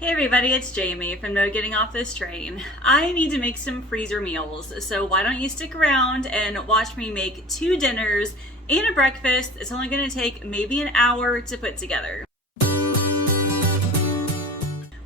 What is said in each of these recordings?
Hey everybody, it's Jamie from No Getting Off This Train. I need to make some freezer meals, so why don't you stick around and watch me make 2 dinners and a breakfast. It's only going to take maybe an hour to put together.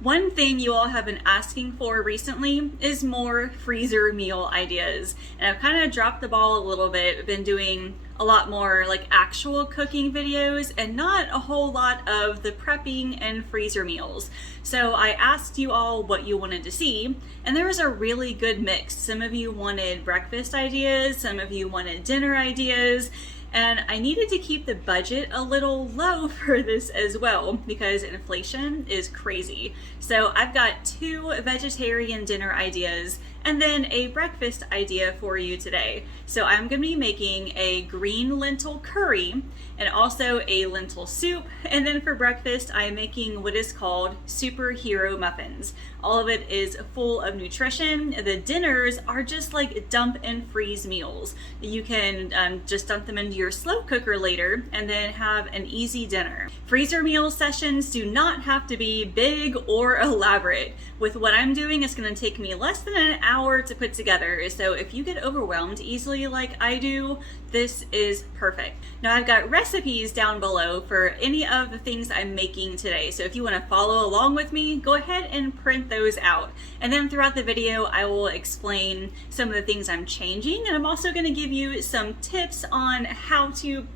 One thing you all have been asking for recently is more freezer meal ideas. And I've kind of dropped the ball a little bit. I've been doing a lot more like actual cooking videos and not a whole lot of the prepping and freezer meals. So I asked you all what you wanted to see, and there was a really good mix. Some of you wanted breakfast ideas, some of you wanted dinner ideas, and I needed to keep the budget a little low for this as well because inflation is crazy. So I've got 2 vegetarian dinner ideas and then a breakfast idea for you today. So I'm going to be making a green lentil curry and also a lentil soup. And then for breakfast, I'm making what is called superhero muffins. All of it is full of nutrition. The dinners are just like dump and freeze meals. You can just dump them into your slow cooker later and then have an easy dinner. Freezer meal sessions do not have to be big or elaborate. With what I'm doing, it's going to take me less than an hour to put together. So if you get overwhelmed easily like I do, this is perfect. Now I've got recipes down below for any of the things I'm making today. So if you want to follow along with me, go ahead and print those out. And then throughout the video, I will explain some of the things I'm changing. And I'm also going to give you some tips on how to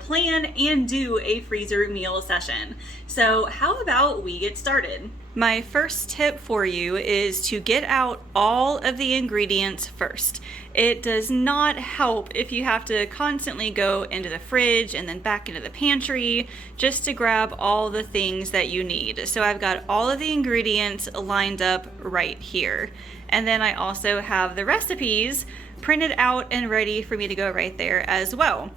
plan and do a freezer meal session. So how about we get started? My first tip for you is to get out all of the ingredients first. It does not help if you have to constantly go into the fridge and then back into the pantry just to grab all the things that you need. So I've got all of the ingredients lined up right here. And then I also have the recipes printed out and ready for me to go right there as well.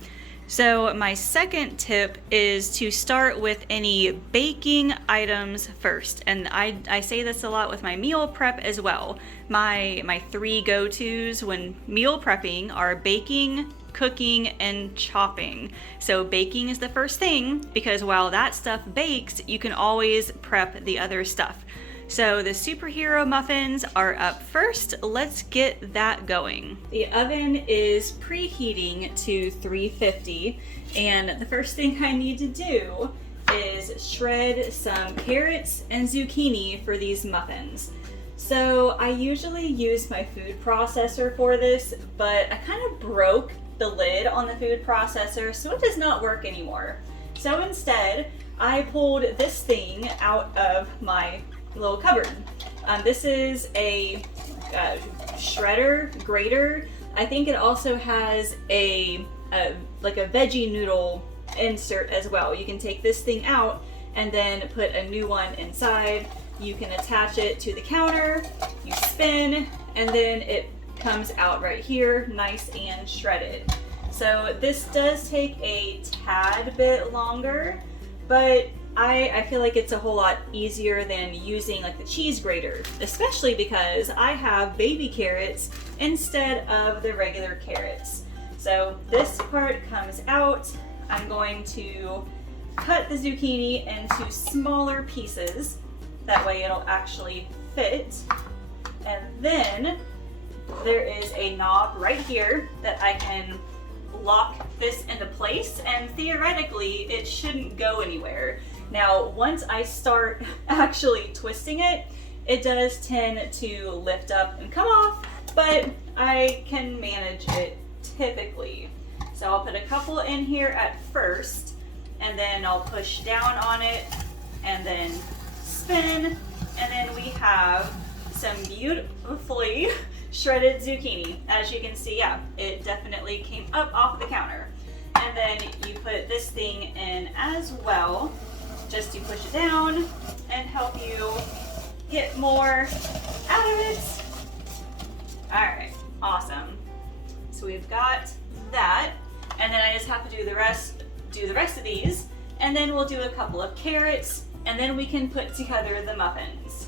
So my second tip is to start with any baking items first. And I say this a lot with my meal prep as well. My 3 go-tos when meal prepping are baking, cooking, and chopping. So baking is the first thing because while that stuff bakes, you can always prep the other stuff. So the superhero muffins are up first. Let's get that going. The oven is preheating to 350, and the first thing I need to do is shred some carrots and zucchini for these muffins. So I usually use my food processor for this, but I kind of broke the lid on the food processor, so it does not work anymore. So instead, I pulled this thing out of my little cupboard. This is a shredder, grater. I think it also has like a veggie noodle insert as well. You can take this thing out and then put a new one inside. You can attach it to the counter, you spin, and then it comes out right here, nice and shredded. So this does take a tad bit longer, but I feel like it's a whole lot easier than using like the cheese grater, especially because I have baby carrots instead of the regular carrots. So this part comes out. I'm going to cut the zucchini into smaller pieces. That way it'll actually fit. And then there is a knob right here that I can lock this into place, and theoretically it shouldn't go anywhere. Now, once I start actually twisting it, it does tend to lift up and come off, but I can manage it typically. So I'll put a couple in here at first, and then I'll push down on it, and then spin, and then we have some beautifully shredded zucchini. As you can see, yeah, it definitely came up off of the counter. And then you put this thing in as well, just to push it down and help you get more out of it. All right, awesome. So we've got that, and then I just have to do the rest of these, and then we'll do a couple of carrots, and then we can put together the muffins.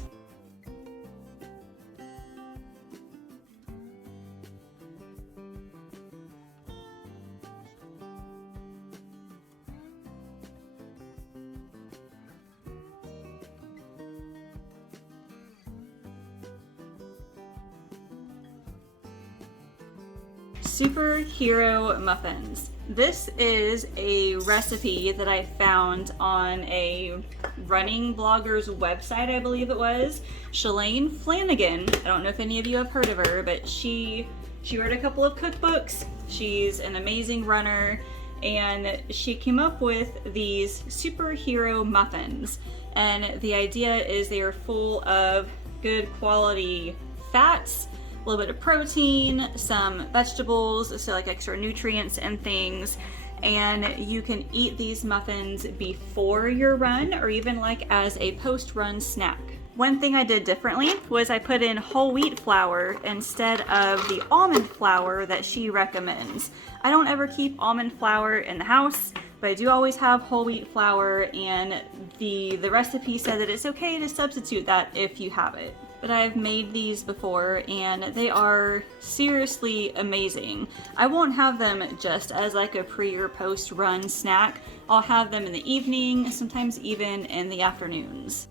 superhero muffins. This is a recipe that I found on a running blogger's website, I believe it was. Shalane Flanagan. I don't know if any of you have heard of her, but she wrote a couple of cookbooks. She's an amazing runner, and she came up with these superhero muffins. And the idea is they are full of good quality fats, a little bit of protein, some vegetables, so like extra nutrients and things. And you can eat these muffins before your run or even like as a post-run snack. One thing I did differently was I put in whole wheat flour instead of the almond flour that she recommends. I don't ever keep almond flour in the house, but I do always have whole wheat flour, and the recipe said that it's okay to substitute that if you have it. But I've made these before and they are seriously amazing. I won't have them just as like a pre or post run snack. I'll have them in the evening, sometimes even in the afternoons.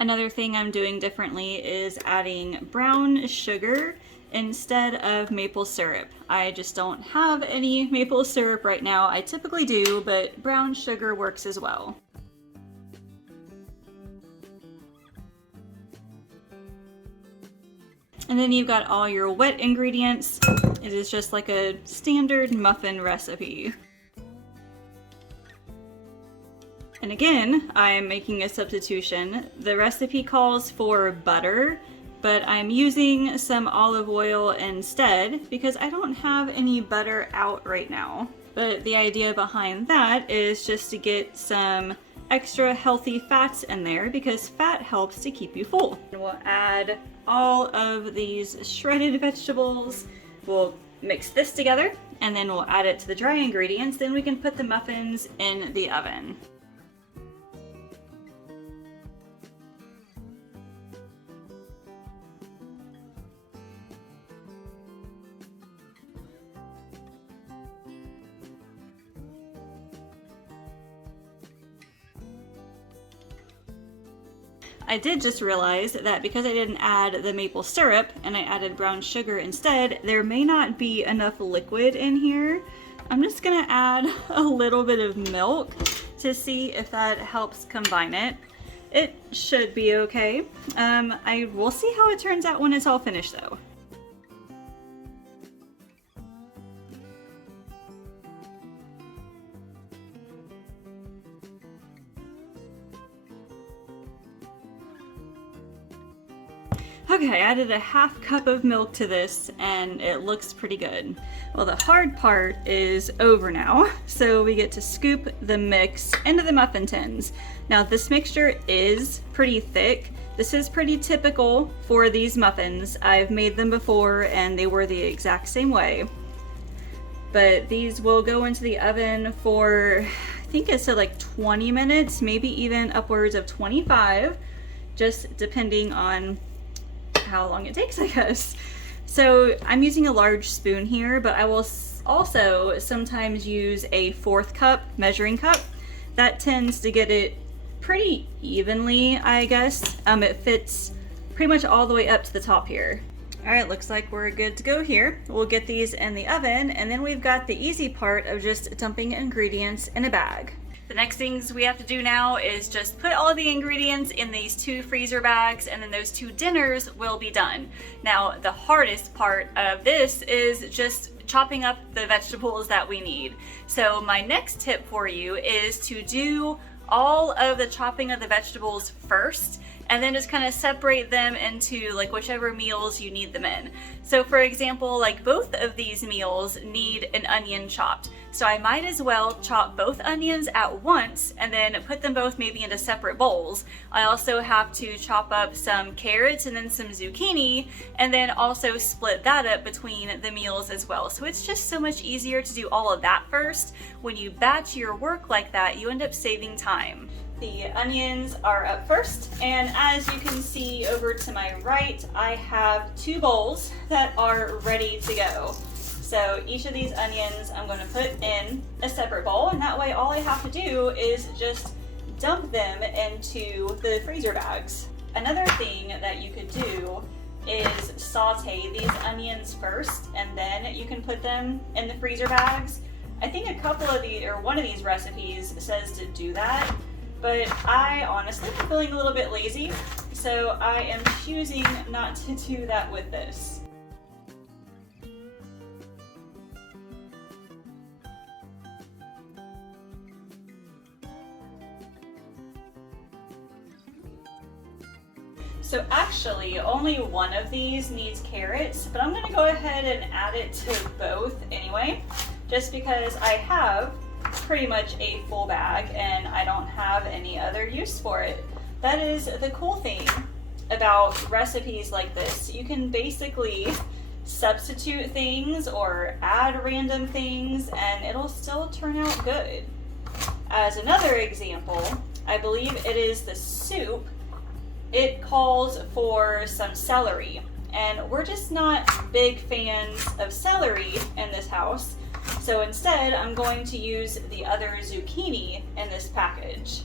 Another thing I'm doing differently is adding brown sugar instead of maple syrup. I just don't have any maple syrup right now. I typically do, but brown sugar works as well. And then you've got all your wet ingredients. It is just like a standard muffin recipe. And again, I'm making a substitution. The recipe calls for butter, but I'm using some olive oil instead because I don't have any butter out right now. But the idea behind that is just to get some extra healthy fats in there because fat helps to keep you full. And we'll add all of these shredded vegetables. We'll mix this together and then we'll add it to the dry ingredients. Then we can put the muffins in the oven. I did just realize that because I didn't add the maple syrup and I added brown sugar instead, there may not be enough liquid in here. I'm just gonna add a little bit of milk to see if that helps combine it. It should be okay. I will see how it turns out when it's all finished though. Okay, I added a half cup of milk to this and it looks pretty good. Well, the hard part is over now, so we get to scoop the mix into the muffin tins. Now this mixture is pretty thick. This is pretty typical for these muffins. I've made them before and they were the exact same way. But these will go into the oven for, I think it said like 20 minutes, maybe even upwards of 25, just depending on how long it takes, I guess. So I'm using a large spoon here, but I will also sometimes use a 1/4 cup measuring cup. That tends to get it pretty evenly, I guess. It fits pretty much all the way up to the top here. All right, looks like we're good to go here. We'll get these in the oven, and then we've got the easy part of just dumping ingredients in a bag. The next things we have to do now is just put all of the ingredients in these 2 freezer bags, and then those 2 dinners will be done. Now, the hardest part of this is just chopping up the vegetables that we need. So my next tip for you is to do all of the chopping of the vegetables first, and then just kind of separate them into like whichever meals you need them in. So for example, like both of these meals need an onion chopped. So I might as well chop both onions at once and then put them both maybe into separate bowls. I also have to chop up some carrots and then some zucchini, and then also split that up between the meals as well. So it's just so much easier to do all of that first. When you batch your work like that, you end up saving time. The onions are up first, and as you can see over to my right, I have 2 bowls that are ready to go. So each of these onions I'm going to put in a separate bowl, and that way all I have to do is just dump them into the freezer bags. Another thing that you could do is saute these onions first, and then you can put them in the freezer bags. I think a couple of these, or one of these recipes says to do that, but I honestly am feeling a little bit lazy, so I am choosing not to do that with this. So actually, only one of these needs carrots, but I'm gonna go ahead and add it to both anyway, just because I have pretty much a full bag and I don't have any other use for it. That is the cool thing about recipes like this. You can basically substitute things or add random things and it'll still turn out good. As another example, I believe it is the soup. It calls for some celery, and we're just not big fans of celery in this house, so instead I'm going to use the other zucchini in this package.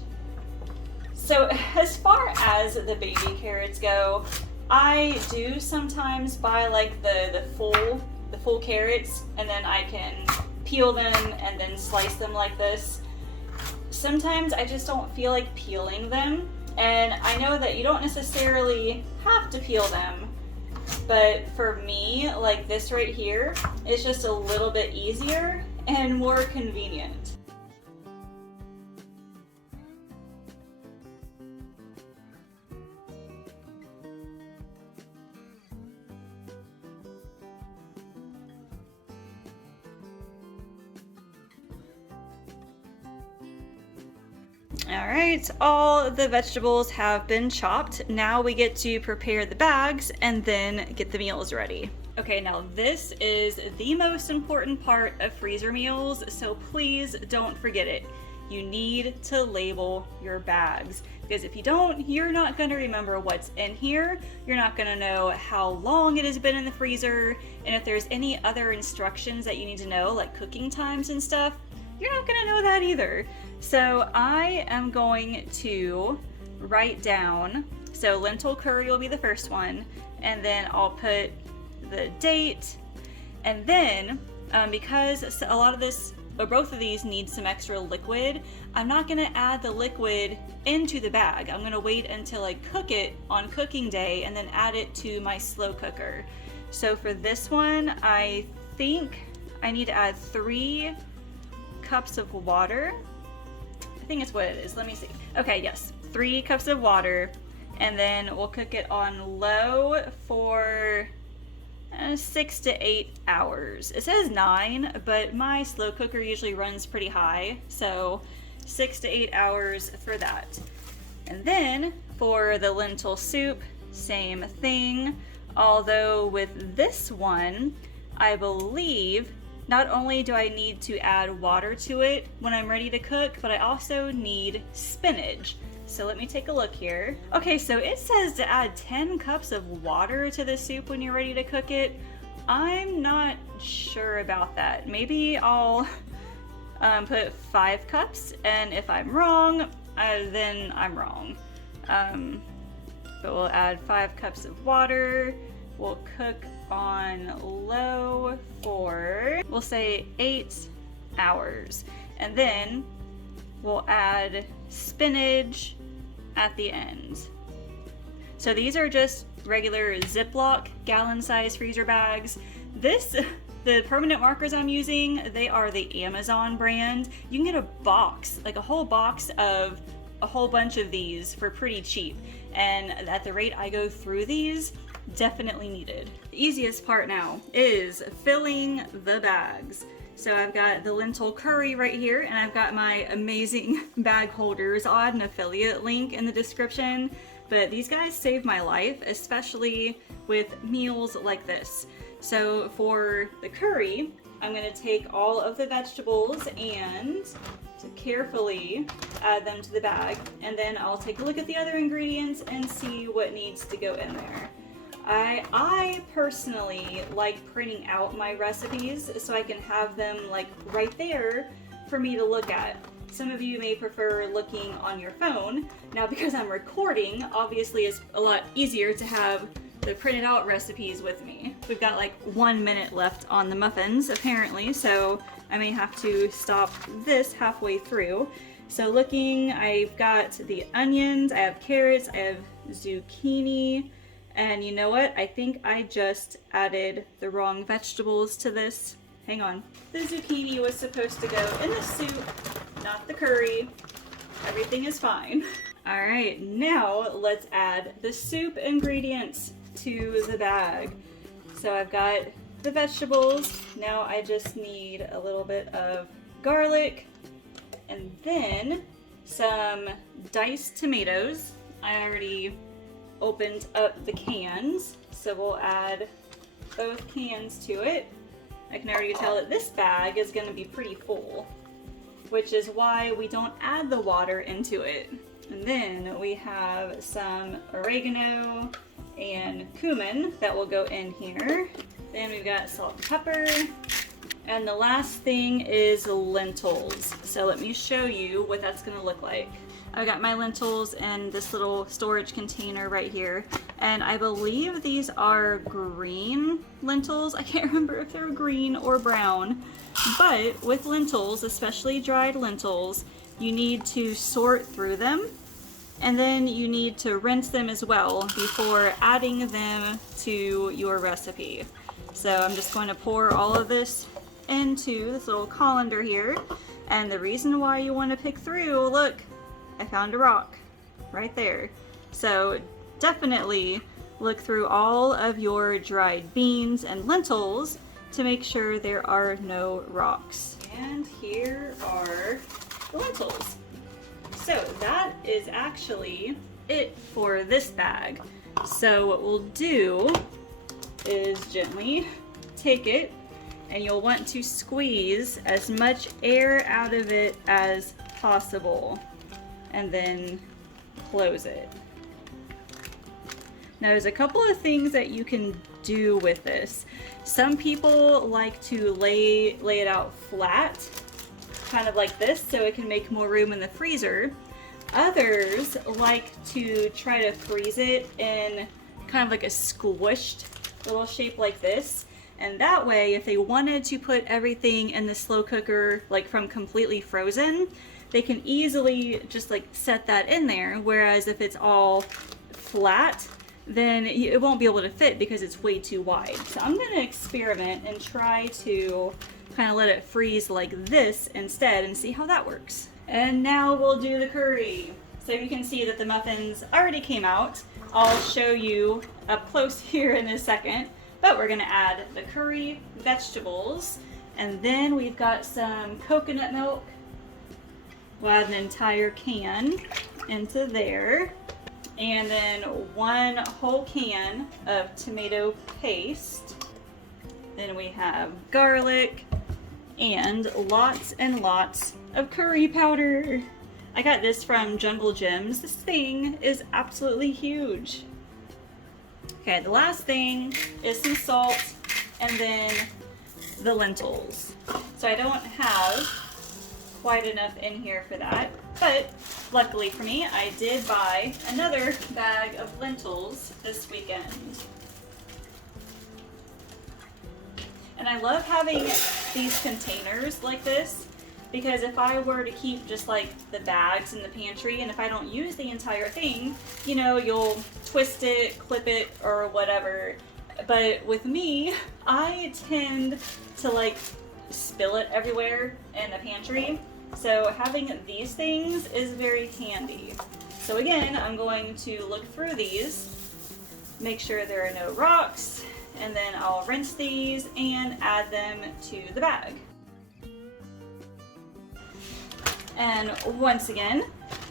So as far as the baby carrots go, I do sometimes buy like the full carrots, and then I can peel them and then slice them like this. Sometimes I just don't feel like peeling them. And I know that you don't necessarily have to peel them, but for me, like this right here, it's just a little bit easier and more convenient. All right, all the vegetables have been chopped. Now we get to prepare the bags and then get the meals ready. Okay, now this is the most important part of freezer meals, so please don't forget it. You need to label your bags, because if you don't, you're not going to remember what's in here. You're not going to know how long it has been in the freezer, and if there's any other instructions that you need to know, like cooking times and stuff, you're not going to know that either. So I am going to write down, so lentil curry will be the first one, and then I'll put the date, and then because a lot of this, or both of these need some extra liquid, I'm not going to add the liquid into the bag. I'm going to wait until I cook it on cooking day and then add it to my slow cooker. So for this one, I think I need to add 3 cups of water. I think it's what it is. Let me see. Okay, yes, 3 cups of water, and then we'll cook it on low for 6 to 8 hours. It says 9, but my slow cooker usually runs pretty high, so 6 to 8 hours for that. And then for the lentil soup, same thing, although with this one, I believe not only do I need to add water to it when I'm ready to cook, but I also need spinach. So let me take a look here. Okay, so it says to add 10 cups of water to the soup when you're ready to cook it. I'm not sure about that. Maybe I'll put 5 cups, and if I'm wrong, then I'm wrong. But we'll add 5 cups of water. We'll cook on low for, we'll say 8 hours. And then we'll add spinach at the end. So these are just regular Ziploc gallon-sized freezer bags. The permanent markers I'm using, they are the Amazon brand. You can get a box, like a whole box of a whole bunch of these for pretty cheap. And at the rate I go through these, definitely needed. The easiest part now is filling the bags. So I've got the lentil curry right here, and I've got my amazing bag holders. I'll add an affiliate link in the description, but these guys save my life, especially with meals like this. So for the curry, I'm gonna take all of the vegetables and carefully add them to the bag, and then I'll take a look at the other ingredients and see what needs to go in there. I personally like printing out my recipes so I can have them like right there for me to look at. Some of you may prefer looking on your phone. Now, because I'm recording, obviously it's a lot easier to have the printed out recipes with me. We've got like 1 minute left on the muffins apparently, so I may have to stop this halfway through. So looking, I've got the onions, I have carrots, I have zucchini, and you know what? I think I just added the wrong vegetables to this. Hang on. The zucchini was supposed to go in the soup, not the curry. Everything is fine. All right, now let's add the soup ingredients to the bag. So I've got the vegetables. Now I just need a little bit of garlic and then some diced tomatoes. I already opened up the cans, so we'll add both cans to it. I can already tell that this bag is going to be pretty full, which is why we don't add the water into it. And then we have some oregano and cumin that will go in here. Then we've got salt and pepper. And the last thing is lentils. So let me show you what that's gonna look like. I've got my lentils in this little storage container right here. And I believe these are green lentils. I can't remember if they're green or brown. But with lentils, especially dried lentils, you need to sort through them. And then you need to rinse them as well before adding them to your recipe. So I'm just going to pour all of this into this little colander here. And the reason why you want to pick through, look, I found a rock right there. So definitely look through all of your dried beans and lentils to make sure there are no rocks. And here are the lentils. So that is actually it for this bag. So what we'll do is gently take it, and you'll want to squeeze as much air out of it as possible, and then close it. Now there's a couple of things that you can do with this. Some people like to lay it out flat, kind of like this, so it can make more room in the freezer. Others like to try to freeze it in kind of like a squished little shape like this. And that way, if they wanted to put everything in the slow cooker, like from completely frozen, they can easily just like set that in there. Whereas if it's all flat, then it won't be able to fit because it's way too wide. So I'm gonna experiment and try to kind of let it freeze like this instead and see how that works. And now we'll do the curry. So you can see that the muffins already came out. I'll show you up close here in a second, but we're gonna add the curry vegetables, and then we've got some coconut milk. We'll add an entire can into there, and then 1 whole can of tomato paste. Then we have garlic and lots of curry powder. I got this from Jungle Gyms. This thing is absolutely huge. Okay, the last thing is some salt and then the lentils. So I don't have quite enough in here for that, but luckily for me, I did buy another bag of lentils this weekend. And I love having these containers like this, because if I were to keep just like the bags in the pantry, and if I don't use the entire thing, you know, you'll twist it, clip it, or whatever. But with me, I tend to like spill it everywhere in the pantry. So having these things is very handy. So again, I'm going to look through these, make sure there are no rocks, and then I'll rinse these and add them to the bag. And once again,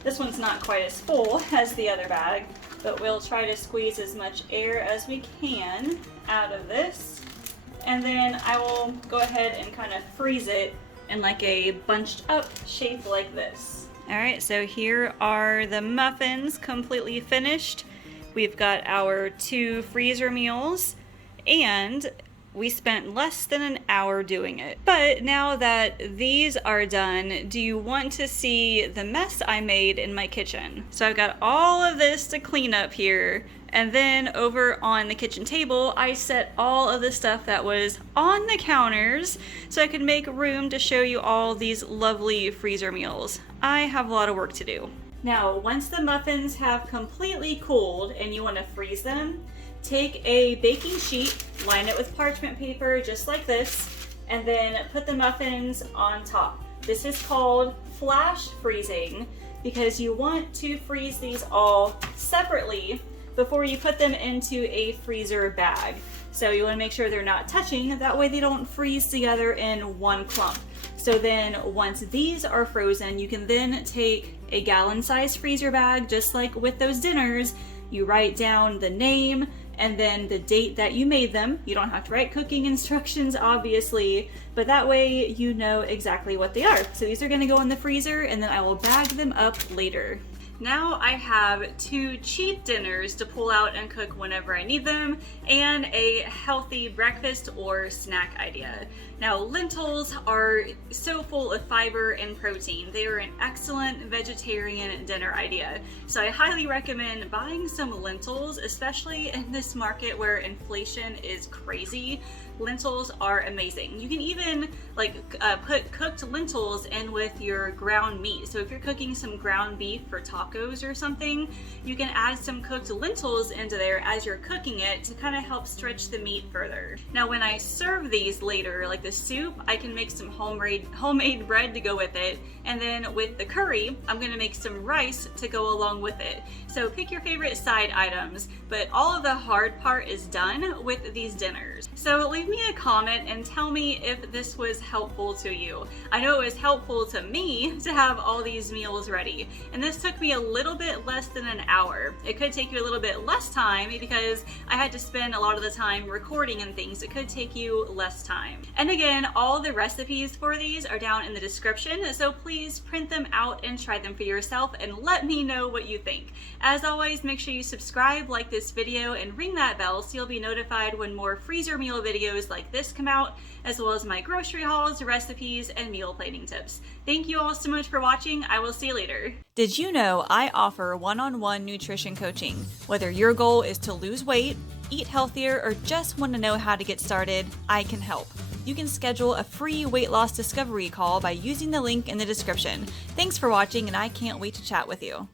this one's not quite as full as the other bag, but we'll try to squeeze as much air as we can out of this. And then I will go ahead and kind of freeze it in like a bunched up shape like this. All right, so here are the muffins completely finished. We've got our 2 freezer meals, and We spent less than an hour doing it. But now that these are done, do you want to see the mess I made in my kitchen? So I've got all of this to clean up here. And then over on the kitchen table, I set all of the stuff that was on the counters so I could make room to show you all these lovely freezer meals. I have a lot of work to do. Now, once the muffins have completely cooled and you want to freeze them, take a baking sheet, line it with parchment paper just like this, and then put the muffins on top. This is called flash freezing because you want to freeze these all separately before you put them into a freezer bag. So you want to make sure they're not touching, that way they don't freeze together in one clump. So then once these are frozen, you can then take a gallon-sized freezer bag, just like with those dinners. You write down the name and then the date that you made them. You don't have to write cooking instructions, obviously, but that way you know exactly what they are. So these are gonna go in the freezer and then I will bag them up later. Now I have 2 cheap dinners to pull out and cook whenever I need them, and a healthy breakfast or snack idea. Now, lentils are so full of fiber and protein. They are an excellent vegetarian dinner idea. So I highly recommend buying some lentils, especially in this market where inflation is crazy. Lentils are amazing. You can even put cooked lentils in with your ground meat. So if you're cooking some ground beef for tacos or something, you can add some cooked lentils into there as you're cooking it to kind of help stretch the meat further. Now when I serve these later, like the soup, I can make some homemade bread to go with it. And then with the curry, I'm gonna make some rice to go along with it. So pick your favorite side items, but all of the hard part is done with these dinners. So leave me a comment and tell me if this was helpful to you. I know it was helpful to me to have all these meals ready, and this took me a little bit less than an hour. It could take you a little bit less time because I had to spend a lot of the time recording and things. It could take you less time. And again, all the recipes for these are down in the description, so please print them out and try them for yourself and let me know what you think. As always, make sure you subscribe, like this video, and ring that bell so you'll be notified when more freezer meal videos like this come out, as well as my grocery hauls, recipes, and meal plating tips. Thank you all so much for watching. I will see you later. Did you know I offer one-on-one nutrition coaching? Whether your goal is to lose weight, eat healthier, or just want to know how to get started, I can help. You can schedule a free weight loss discovery call by using the link in the description. Thanks for watching, and I can't wait to chat with you.